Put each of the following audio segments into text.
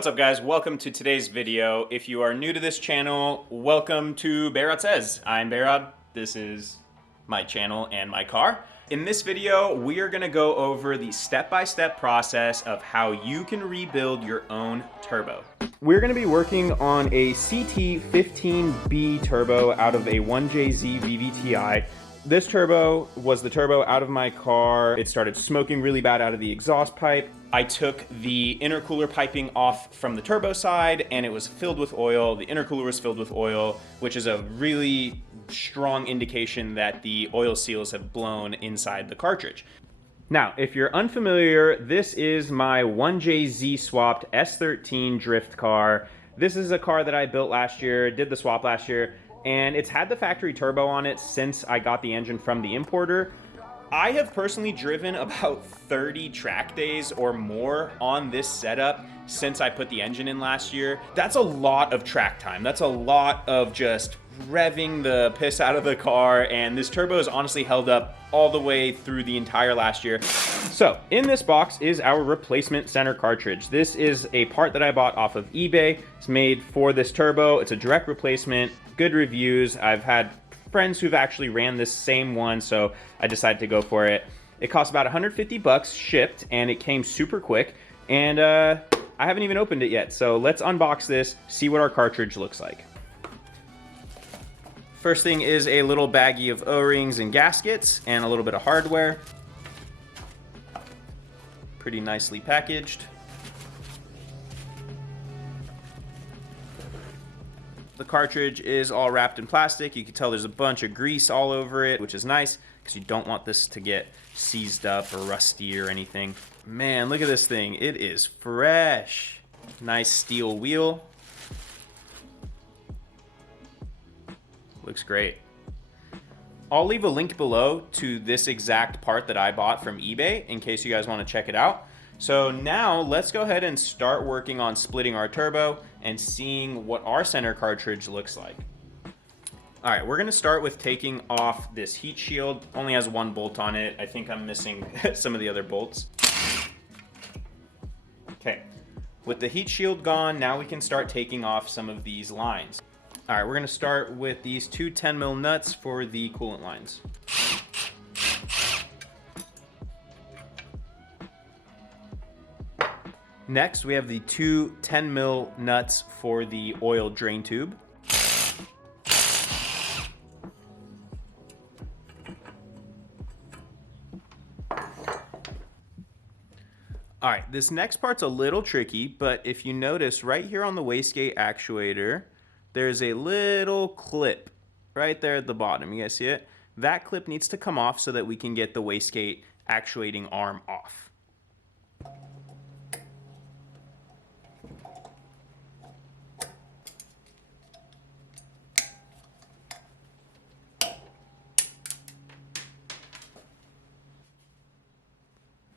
What's up guys, welcome to today's video. If you are new to this channel, welcome to Behradsays. I'm Behrad, this is my channel and my car. In this video, we are gonna go over the step-by-step process of how you can rebuild your own turbo. We're gonna be working on a CT15B turbo out of a 1JZ VVTi. This turbo was the turbo out of my car. It started smoking really bad out of the exhaust pipe. I took the intercooler piping off from the turbo side and it was filled with oil. The intercooler was filled with oil, which is a really strong indication that the oil seals have blown inside the cartridge. Now, if you're unfamiliar, this is my 1JZ swapped S13 drift car. This is a car that I built last year, did the swap last year, and it's had the factory turbo on it since I got the engine from the importer. I have personally driven about 30 track days or more on this setup since I put the engine in last year. That's a lot of track time. That's a lot of just revving the piss out of the car, and this turbo has honestly held up all the way through the entire last year. So in this box is our replacement center cartridge. This is a part that I bought off of eBay. It's made for this turbo. It's a direct replacement, good reviews. I've had friends who've actually ran this same one, so I decided to go for it. It cost about 150 bucks shipped, and it came super quick, and I haven't even opened it yet. So let's unbox this, see what our cartridge looks like. First thing is a little baggie of O-rings and gaskets and a little bit of hardware. Pretty nicely packaged. The cartridge is all wrapped in plastic. You can tell there's a bunch of grease all over it, which is nice because you don't want this to get seized up or rusty or anything. Man, look at this thing. It is fresh. Nice steel wheel. Looks great. I'll leave a link below to this exact part that I bought from eBay in case you guys want to check it out. So now let's go ahead and start working on splitting our turbo and seeing what our center cartridge looks like. All right, we're gonna start with taking off this heat shield. Only has one bolt on it. I think I'm missing some of the other bolts. Okay, with the heat shield gone, now we can start taking off some of these lines. All right, we're gonna start with these two 10mm nuts for the coolant lines. Next, we have the two 10mm nuts for the oil drain tube. All right, this next part's a little tricky, but if you notice right here on the wastegate actuator, there's a little clip right there at the bottom. You guys see it? That clip needs to come off so that we can get the wastegate actuating arm off.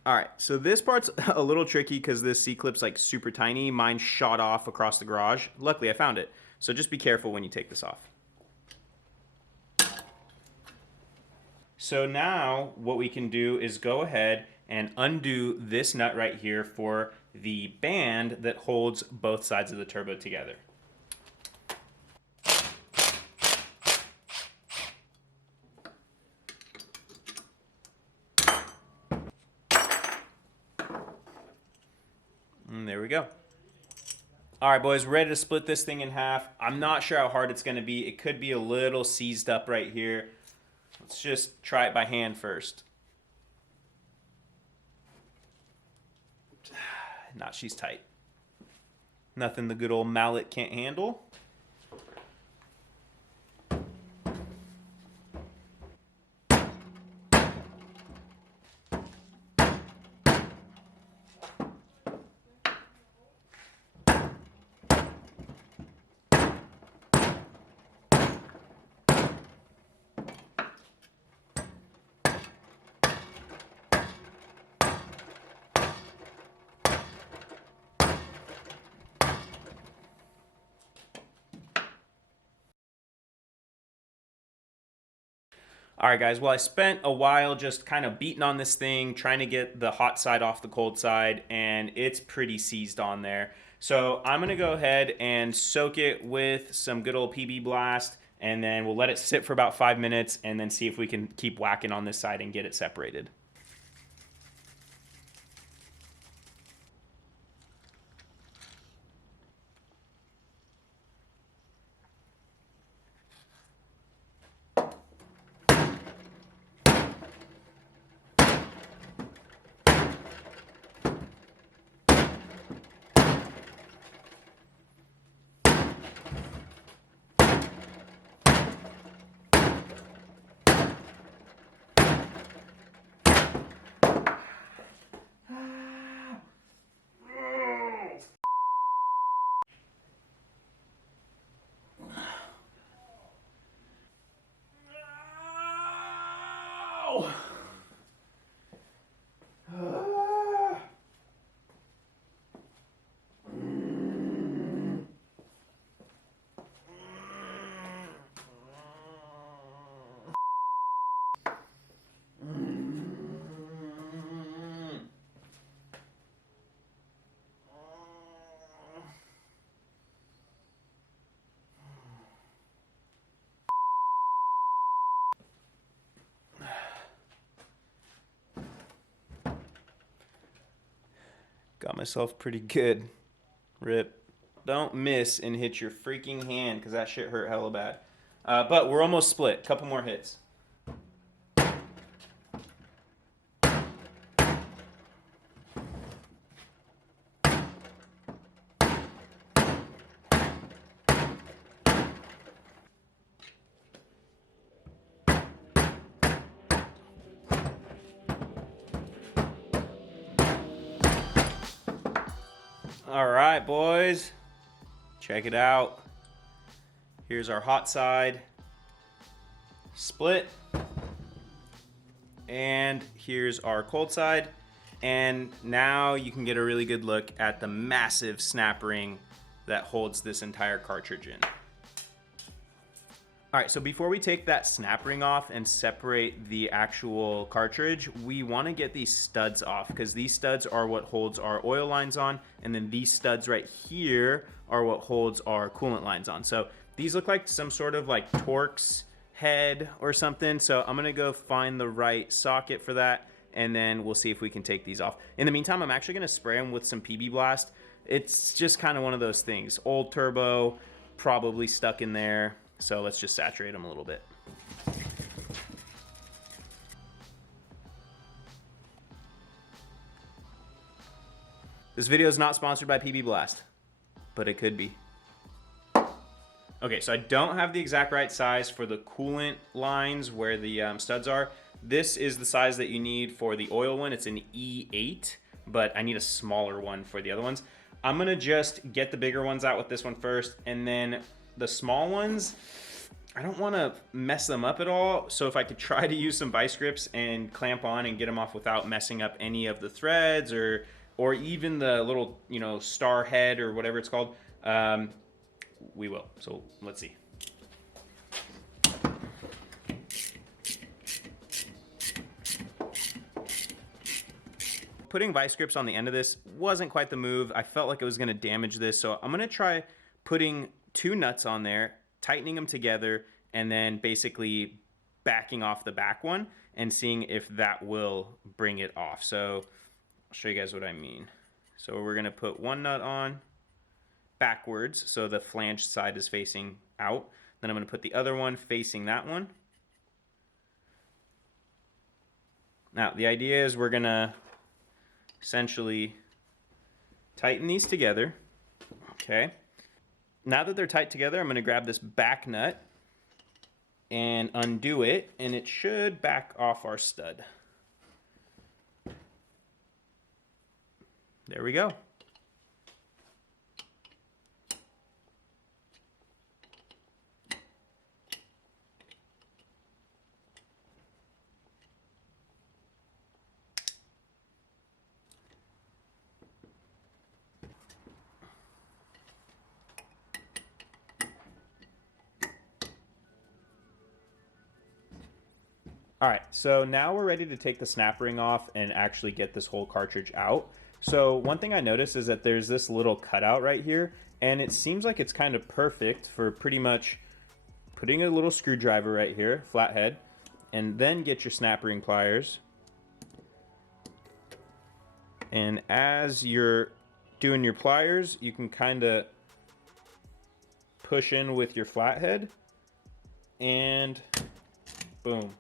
All right, so this part's a little tricky because this C-clip's like super tiny. Mine shot off across the garage. Luckily, I found it. So just be careful when you take this off. So now what we can do is go ahead and undo this nut right here for the band that holds both sides of the turbo together. And there we go. All right, boys, ready to split this thing in half. I'm not sure how hard it's gonna be. It could be a little seized up right here. Let's just try it by hand first. Nah, she's tight. Nothing the good old mallet can't handle. All right, guys, well, I spent a while just kind of beating on this thing, trying to get the hot side off the cold side, and it's pretty seized on there. So I'm gonna go ahead and soak it with some good old PB Blast, and then we'll let it sit for about 5 minutes and then see if we can keep whacking on this side and get it separated. Got myself pretty good. Rip. Don't miss and hit your freaking hand, because that shit hurt hella bad. But we're almost split. Couple more hits. All right, boys. Check it out. Here's our hot side. Split. And here's our cold side. And now you can get a really good look at the massive snap ring that holds this entire cartridge in. All right, so before we take that snap ring off and separate the actual cartridge, we want to get these studs off, because these studs are what holds our oil lines on, and then these studs right here are what holds our coolant lines on. So these look like some sort of like Torx head or something. So I'm gonna go find the right socket for that, and then we'll see if we can take these off. In the meantime, I'm actually gonna spray them with some PB Blast. It's just kind of one of those things. Old turbo, probably stuck in there. So let's just saturate them a little bit. This video is not sponsored by PB Blast, but it could be. Okay, so I don't have the exact right size for the coolant lines where the studs are. This is the size that you need for the oil one. It's an E8, but I need a smaller one for the other ones. I'm gonna just get the bigger ones out with this one first, and then the small ones, I don't want to mess them up at all. So if I could try to use some vice grips and clamp on and get them off without messing up any of the threads or even the little, you know, star head or whatever it's called, we will. So let's see. Putting vice grips on the end of this wasn't quite the move. I felt like it was going to damage this, so I'm going to try putting 2 nuts on there, tightening them together, and then basically backing off the back one and seeing if that will bring it off. So I'll show you guys what I mean. So we're gonna put 1 nut on backwards, so the flange side is facing out. Then I'm gonna put the other one facing that one. Now the idea is we're gonna essentially tighten these together, okay? Now that they're tight together, I'm going to grab this back nut and undo it, and it should back off our stud. There we go. All right, so now we're ready to take the snap ring off and actually get this whole cartridge out. So one thing I noticed is that there's this little cutout right here, and it seems like it's kind of perfect for pretty much putting a little screwdriver right here, flathead, and then get your snap ring pliers. And as you're doing your pliers, you can kind of push in with your flathead, and boom.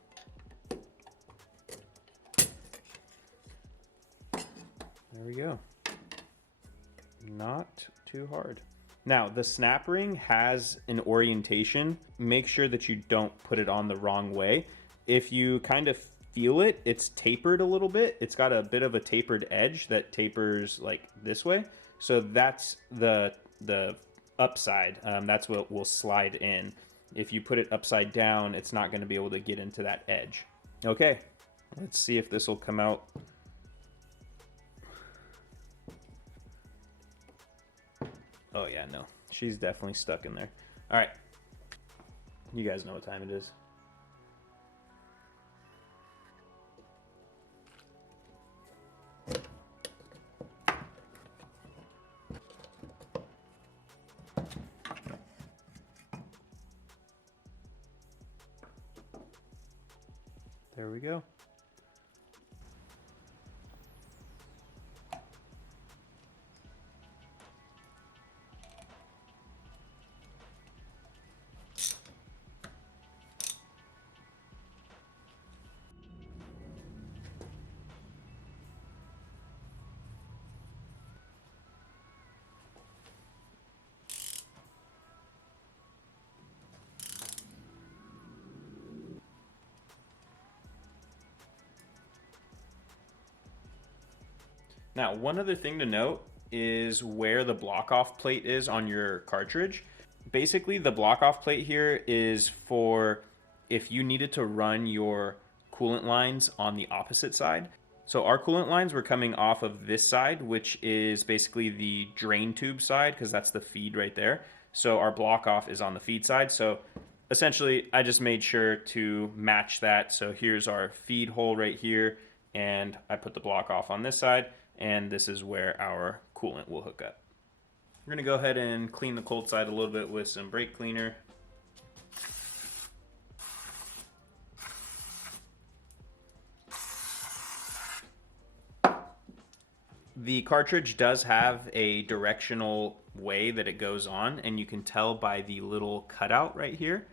There we go. Not too hard. Now, the snap ring has an orientation. Make sure that you don't put it on the wrong way. If you kind of feel it, it's tapered a little bit. It's got a bit of a tapered edge that tapers like this way. So that's the upside. That's what will slide in. If you put it upside down, it's not going to be able to get into that edge. Okay, let's see if this will come out. Oh yeah, no, she's definitely stuck in there. All right, you guys know what time it is. There we go. Now, one other thing to note is where the block off plate is on your cartridge. Basically, the block off plate here is for if you needed to run your coolant lines on the opposite side. So our coolant lines were coming off of this side, which is basically the drain tube side, because that's the feed right there. So our block off is on the feed side. So essentially, I just made sure to match that. So here's our feed hole right here, and I put the block off on this side, and this is where our coolant will hook up. We're gonna go ahead and clean the cold side a little bit with some brake cleaner. The cartridge does have a directional way that it goes on, and you can tell by the little cutout right here.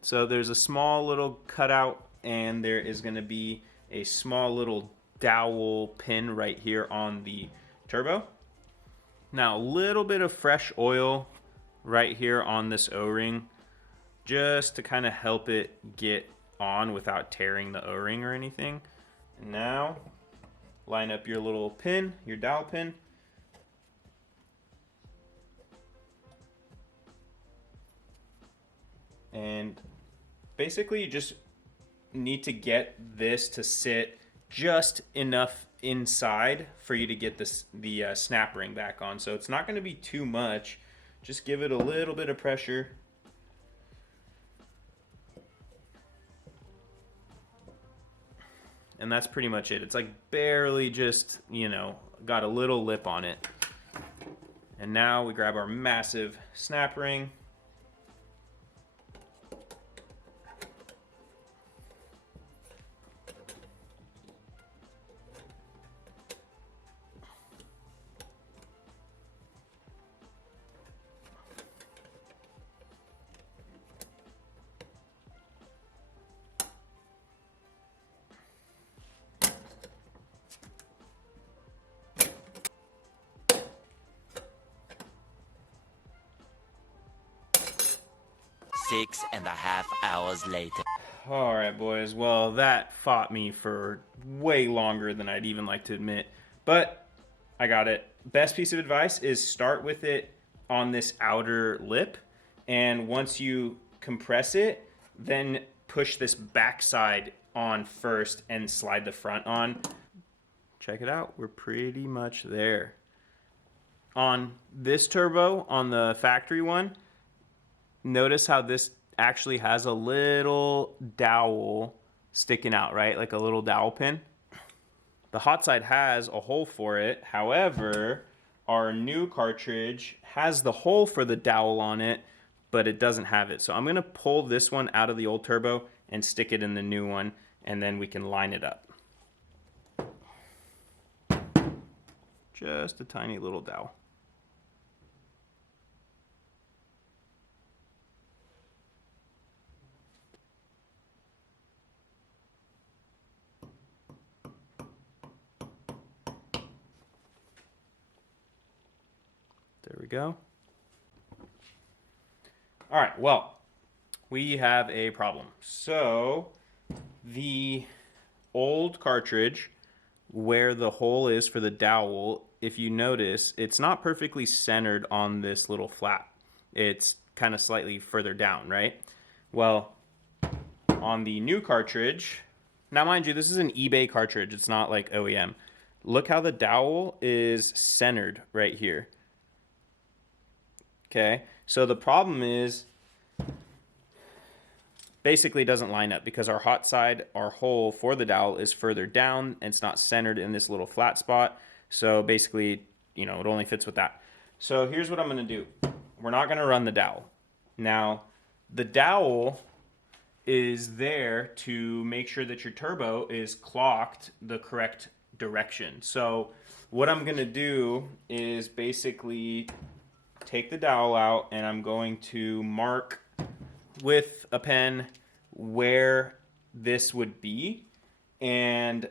So there's a small little cutout, and there is going to be a small little dowel pin right here on the turbo. Now, a little bit of fresh oil right here on this O-ring, just to kind of help it get on without tearing the O-ring or anything. And now, line up your little pin, your dowel pin. And basically you just need to get this to sit just enough inside for you to get the snap ring back on. So it's not going to be too much. Just give it a little bit of pressure. And that's pretty much it. It's like barely just, you know, got a little lip on it. And now we grab our massive snap ring. Six and a half hours later. All right, boys. Well, that fought me for way longer than I'd even like to admit, but I got it. Best piece of advice is start with it on this outer lip, and once you compress it, then push this back side on first and slide the front on. Check it out. We're pretty much there. On this turbo, on the factory one, notice how this actually has a little dowel sticking out, right? Like a little dowel pin. The hot side has a hole for it. However, our new cartridge has the hole for the dowel on it, but it doesn't have it. So I'm gonna pull this one out of the old turbo and stick it in the new one, and then we can line it up. Just a tiny little dowel. There we go. All right, well, we have a problem. So the old cartridge, where the hole is for the dowel, if you notice, it's not perfectly centered on this little flap. It's kind of slightly further down, right? Well, on the new cartridge, now mind you, this is an eBay cartridge. It's not like OEM. Look how the dowel is centered right here. Okay, so the problem is basically doesn't line up because our hot side, our hole for the dowel is further down and it's not centered in this little flat spot. So basically, you know, it only fits with that. So here's what I'm gonna do. We're not gonna run the dowel. Now, the dowel is there to make sure that your turbo is clocked the correct direction. So what I'm gonna do is basically take the dowel out and I'm going to mark with a pen where this would be, and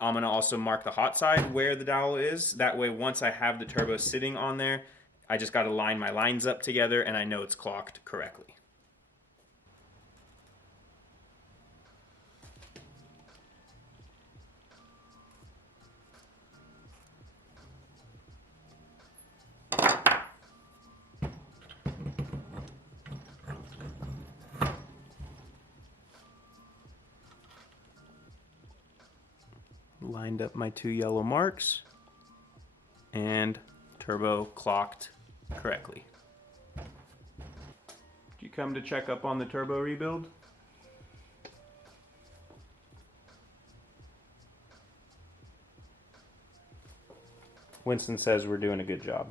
I'm going to also mark the hot side where the dowel is. That way, once I have the turbo sitting on there, I just got to line my lines up together and I know it's clocked correctly. Lined up my 2 yellow marks and turbo clocked correctly. Did you come to check up on the turbo rebuild? Winston says we're doing a good job.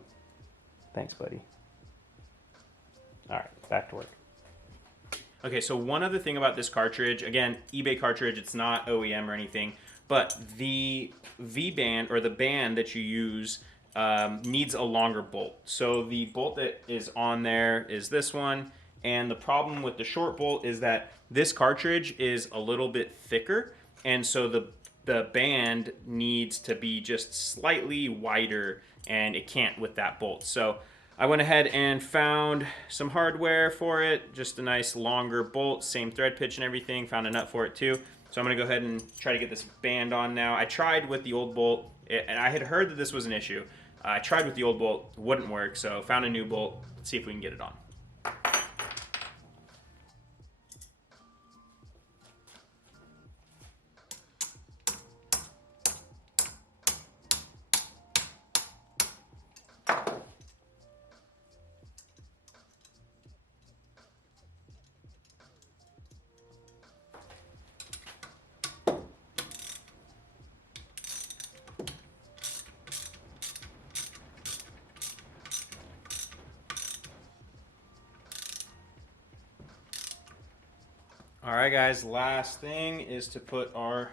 Thanks, buddy. All right, back to work. Okay, so one other thing about this cartridge, again, eBay cartridge, it's not OEM or anything, but the V-band, or the band that you use, needs a longer bolt. So the bolt that is on there is this one, and the problem with the short bolt is that this cartridge is a little bit thicker, and so the band needs to be just slightly wider, and it can't with that bolt. So I went ahead and found some hardware for it, just a nice longer bolt, same thread pitch and everything, found a nut for it too. So I'm gonna go ahead and try to get this band on now. I tried with the old bolt, and I had heard that this was an issue. I tried with the old bolt, wouldn't work, so found a new bolt. Let's see if we can get it on. All right, guys, last thing is to put our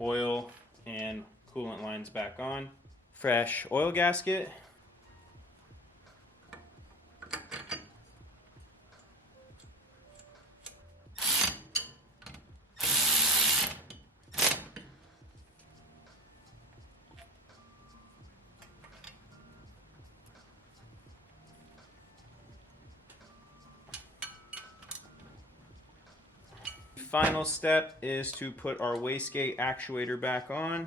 oil and coolant lines back on. Fresh oil gasket. Final step is to put our wastegate actuator back on.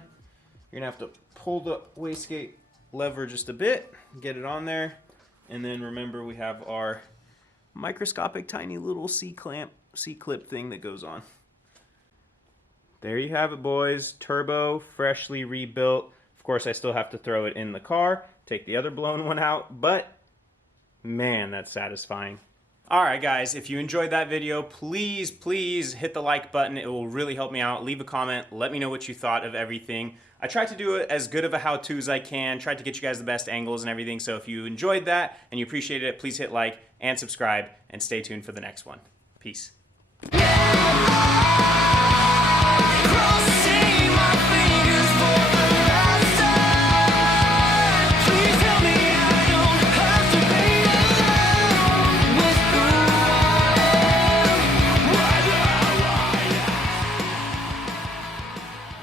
You're gonna have to pull the wastegate lever just a bit, get it on there, and then remember we have our microscopic tiny little C-clamp, C-clip thing that goes on. There you have it, boys. Turbo, freshly rebuilt. Of course, I still have to throw it in the car, take the other blown one out, but man, that's satisfying. All right, guys, if you enjoyed that video, please hit the like button. It will really help me out. Leave a comment. Let me know what you thought of everything. I tried to do it as good of a how-to as I can, tried to get you guys the best angles and everything. So if you enjoyed that and you appreciated it, please hit like and subscribe and stay tuned for the next one. Peace. Cross